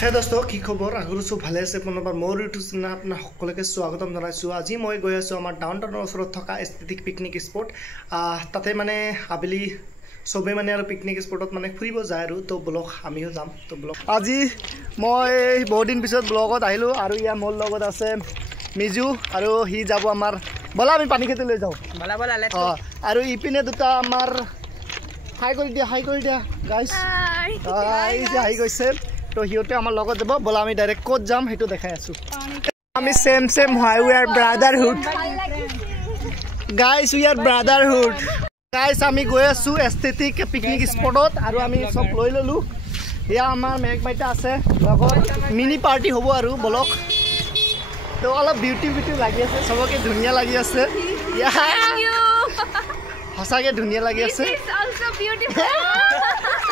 হে দোস্ত কি খবৰ আগৰছো ভালে আছে পুনৰবাৰ মোৰ ইউটিউব চেনেল আপোনাৰ সকলোকে স্বাগতম জনাইছো আজি মই গৈ আছো আমাৰ ডাউনটাউনৰ ওচৰত থকা এস্থেটিক পিকনিক স্পট তাতে মানে আবেলি সবে মানে আৰু পিকনিক স্পটত মানে ফুৰিব যায় আৰু তো ব্লগ আমিও যাম তো ব্লগ আজি মই বহুত দিন পিছত ব্লগত আহিলো আৰু ইয়া মোৰ লগত আছে মিজু আৰু হি যাব আমাৰ বলা আমি পানী খেতে লৈ যাও বলা বলা লেটস গো আৰু ইপিনে দুটা আমাৰ হাই কৰি দিয়া গাইস হাই গৈছে তো হিওতে আমাৰ লগত যাব বলা আমি ডাইৰেক্ট কোত যাম হেতু দেখাই আছো আমি সেম হয় we are brotherhood guys we are brotherhood guys আমি গৈ আছো এস্থেটিক পিকনিক স্পটত আৰু আমি সব লৈ ললু ইয়া আমাৰ মেক বাইটা আছে লগত মিনি পাৰ্টি হ'ব আৰু বলক তো অলপ বিউটি লাগি আছে সবকে ধুনিয়া লাগি আছে হসাকে ধুনিয়া লাগি আছে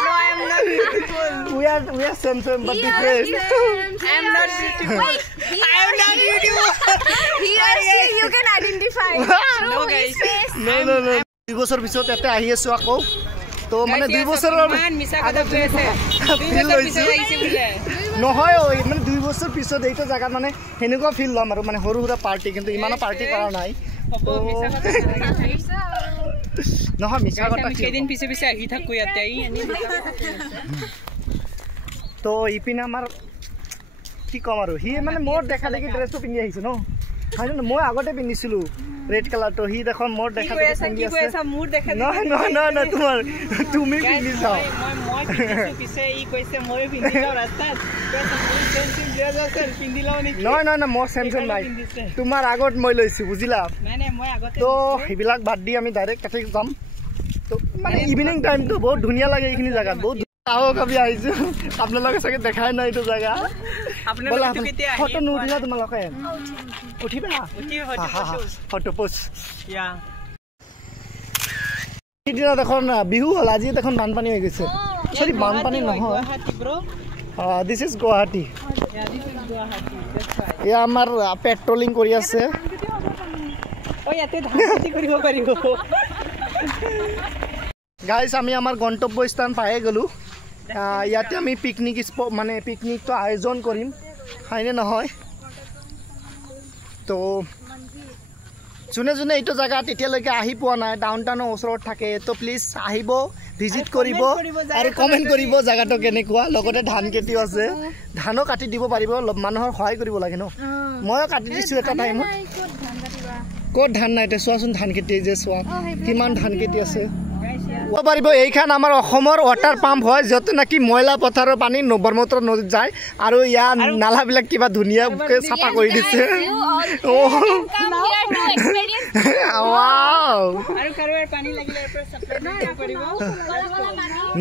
No, I am not beautiful. We are same but different. I am not beautiful. Wait, I am not beautiful. He or she, you can identify. No, guys. No. 2 বছৰ পিছত এতে আহি আছো আকৌ তো মানে 2 বছৰৰ মান মিছা কথা কৈ আছে 2 বছৰ পিছত আহিছে বুলে নহয় মানে 2 বছৰ পিছত এইটো জায়গা মানে হেনেকুৱা ফিল লম আৰু মানে সৰু সৰু পাৰ্টি কিন্তু ইমানো পাৰ্টি কৰা নাই তো মিছা কথা নালাগে নহয় মিছা কথা কেদিন পিছে আহি থাকো ইয়াতে আহি এনে মিছা কথা তো ইপিনে আমাৰ কি কম আৰু হি মানে মোৰ দেখা দেখি ড্ৰেছটো পিন্ধি আহিছে ন হয় না মই আগতে পিন্ধিছিলো ৰেড কালাৰ তো হি দেখোন মোৰ দেখা দেখি পিন্ধি আছে কি কৈছা মোৰ দেখা নহয় তোমাৰ তুমি পিন্ধি যাও মই পিন্ধিছো পিছে ই কৈছে মই পিন্ধি যাও ৰাস্তাত পিন্ধি লও নেকি নহয় মই সেম নাই তোমাৰ আগত মই লৈছো বুজিলা নাই মই আগতে তো হিবিলাক বাদ দি আমি ডাইৰেক্ট কাটি যাম তো মানে ইভিনিং টাইম তো বহুত ধুনিয়া লাগে এইখিনি জায়গা বহুত আও কবি আইছো আপোনালোকে সকে দেখাই নাই তো জায়গা আপোনালোকে কেতিয়া আহি ফটো নুঠিলা তোমালোকে উঠিবা ফটো পোস্ট ইয়া কিদিনা দেখোন বিহু হল আজি দেখোন বানপানী হৈ গৈছে সরি বানপানী নহয় দিস ইজ গুৱাহাটী ইয়া আমাৰ পেট্ৰোলিং কৰি আছে ও ইয়াতে ধান খেতি কৰিব পাৰিব গাইস আমি আমাৰ গন্তব্য স্থান পায়ে গলো ইয়াতে আমি পিকনিক স্পট মানে পিকনিক তো আয়োজন কৰিম হয়নে নহয় তো যোনে এইটো জায়গা তেতিয়ালৈকে আহি পোৱা নাই ডাউনটাউনৰ ওচৰত থাকে তো প্লিজ আহিব ভিজিট কৰিব আৰু কমেন্ট কৰিব জায়গাটো কেনেকুৱা লগতে ধান খেতিও আছে ধানো কাটি দিব পাৰিব মানুহৰ সহায় কৰিব লাগে ন ময়ো কাটি দিছো এটা টাইমত ক'ত ধান নাই তে চোৱাচোন ধান খেতি যে চোৱা কিমান ধান খেতি আছে পাৰিব এইখান আমাৰ অসমৰ ৱাটাৰ পাম্প হয় যত নাকি ময়লা পথাৰৰ পানী ব্ৰহ্মপুত্ৰ নদীত যায় আৰু ইয়াৰ নালাবিলাক কিবা ধুনীয়াকৈ চাফা কৰি দিছে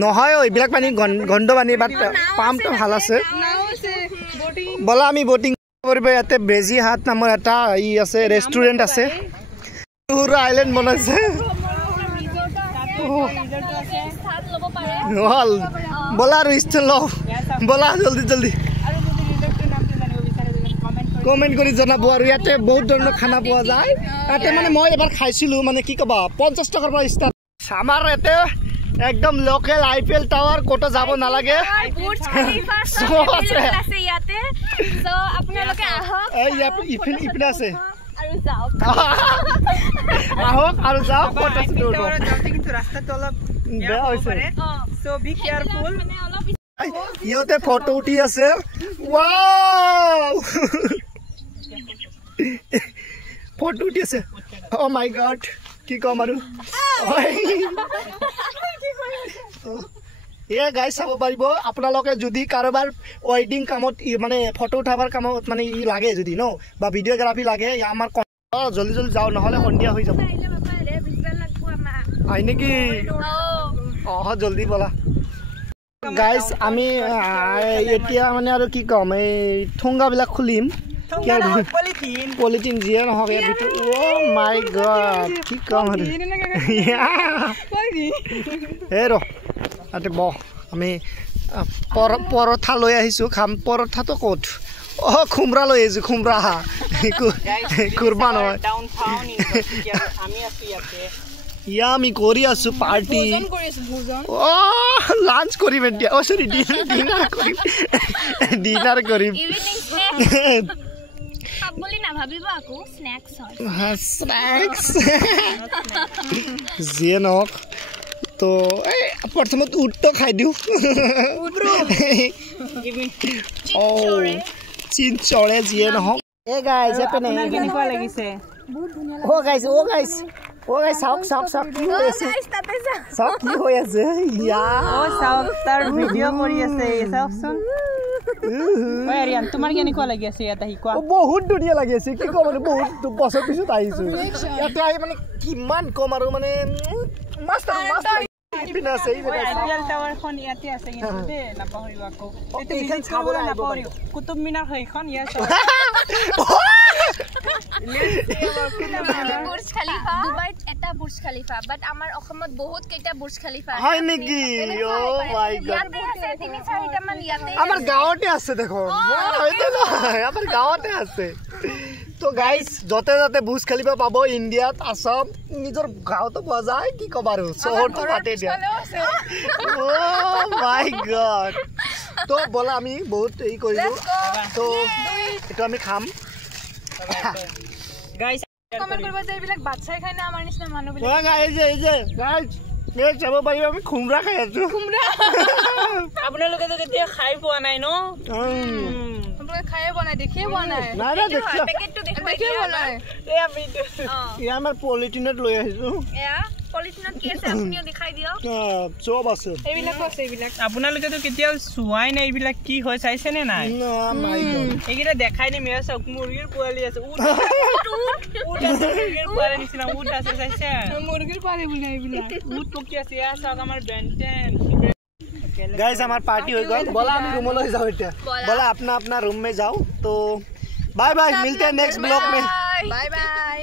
নহয় এইবিলাক পানী গন্ধ পানী বাট পাম্পটো ভাল আছে বলা আমি বটিং কৰিব ইয়াতে বেজি হাট নামৰ এটা ই আছে ৰেষ্টুৰেণ্ট আছে পুৰা আইলেণ্ড বনাইছে বলা আৰু ষ্টেল লও বলা জলদি কমেন্ট কৰি জনাব আৰু ইয়াতে বহুত ধৰণৰ খানা পোৱা যায় ইয়াতে মানে মই এবাৰ খাইছিলো মানে কি কবা 50 টকাৰ পৰা ষ্টাৰ্ট আমাৰ ইয়াতে একদম লোকেল আইপিএল টাৱাৰ কোটো যাব নালাগে বুৰ্জ খলিফা সব আছে ইয়াতে সো আপোনালোকে আহক এই ইপিনে আছে আৰু যাওক আহক আৰু যাওক ফটো শুট যাওঁতে কিন্তু ৰাস্তাটো অলপ বেয়া হৈছে সো বি কেয়াৰফুল ইহঁতে ফটো উঠি আছে ওয়াও ফটো উঠি আছে ও মাই গড কি কম আৰু এয়া গাইস চাব পাৰিব আপোনালোকে যদি কাৰোবাৰ ওয়েডিং কামত মানে ফটো উঠাবৰ কামত মানে ই লাগে যদি ন বা ভিডিওগ্ৰাফি লাগে আমাৰ জলদি যাও নহলে সন্ধিয়া হৈ যাব আই নেকি জলদি বলা গাইস আমি এতিয়া মানে আৰু কি কম এই ঠুংগাবিলাক খুলিম পলিথিন যিয়ে নহওক ইয়াৰ ভিতৰত ও মাই গড কি কম আৰু এই আতে বহ আমি পৰঠা লৈ আহিছো খাম পৰঠাটো ক'ত খুমৰা লৈ আহিছো খুমৰা কুৰবান হয় ডাউনটাউন আমি আছো ইয়াতে ইয়া আমি কৰি আছো পাৰ্টি লাঞ্চ কৰিম এতিয়া সৰি ডিনাৰ কৰিম যিয়ে নহওক তো প্ৰথমত উটটো খাই দিওঁ চিনচৰে যিয়ে নহওক কেনেকুৱা লাগিছে চাওক কি হৈ আছে চাওক কি হৈ আছে চাওক তাৰ ভিডিঅ' কৰি আছে চাওকচোন তোমাৰ কেনেকুৱা লাগি আছে ইয়াত আহি কোৱা বহুত ধুনীয়া লাগি আছে কি কম মানে বহুত বছৰ পিছত আহিছো ইয়াতে আহি মানে কিমান কম আৰু মানে কুতুব মিনাৰ সেইখন বুৰ্জ খালিফা দুবাইত এটা বুৰ্জ খালিফা বাট আমাৰ অসমত বহুত কেইটা বুৰ্জ খালিফা হয় নেকি ও মাই গড ইয়াতে আছে 3-4টা মান ইয়াতে আমাৰ গাঁৱতে আছে দেখোন আমাৰ গাঁৱতে আছে তো গাইজ যতে যতে বুৰ্জ খালিফা পাব ইণ্ডিয়াত আসাম নিজৰ গাঁৱতো পোৱা যায় কি কব আৰু চহৰটো পাতে দিয়া ও মাই গড তো বলা আমি বহুত এই কৰিলো তো এটা আমি খাম গাইস কমেন্ট কৰিব যে এইবিলাক বাচ্চাই খায় না আমাৰ নিচিনা মানুহ বিলাক গাইজ এই চাব পাৰিব আমি খুমৰা খাই আছো আপোনালোকে তো কেতিয়া খাই পোৱা নাই ন আপোনালোকে খায়ে বনাই দেখিয়ে পোৱা নাই নাই দেখিছো পেকেটটো দেখুৱাই দিয়া বনাই এয়া ভিডিঅ ইয়া আমাৰ পলিথিনত লৈ আহিছো এয়া পলিথিনত কি আছে আপুনিও দেখাই দিয়ক চব আছে এইবিলাক আছে এইবিলাক আপোনালোকে তো কেতিয়াও চোৱাই নাই এইবিলাক কি হয় চাইছে নে নাই এইকেইটা দেখাই নি মেৰা চক মুৰ্গীৰ পোৱালি আছে উট আছে মুৰ্গীৰ পোৱালি নিচিনা উট আছে চাইছে মুৰ্গীৰ পোৱালি বুলি এইবিলাক উট পকি আছে ইয়া চক আমাৰ বেন্টেন गाइस हमारा पार्टी हो गई बोला हम रूम में जाओ बेटा बोला अपना अपना रूम में जाओ तो बाय बाय मिलते हैं नेक्स्ट ब्लॉग में बाय बाय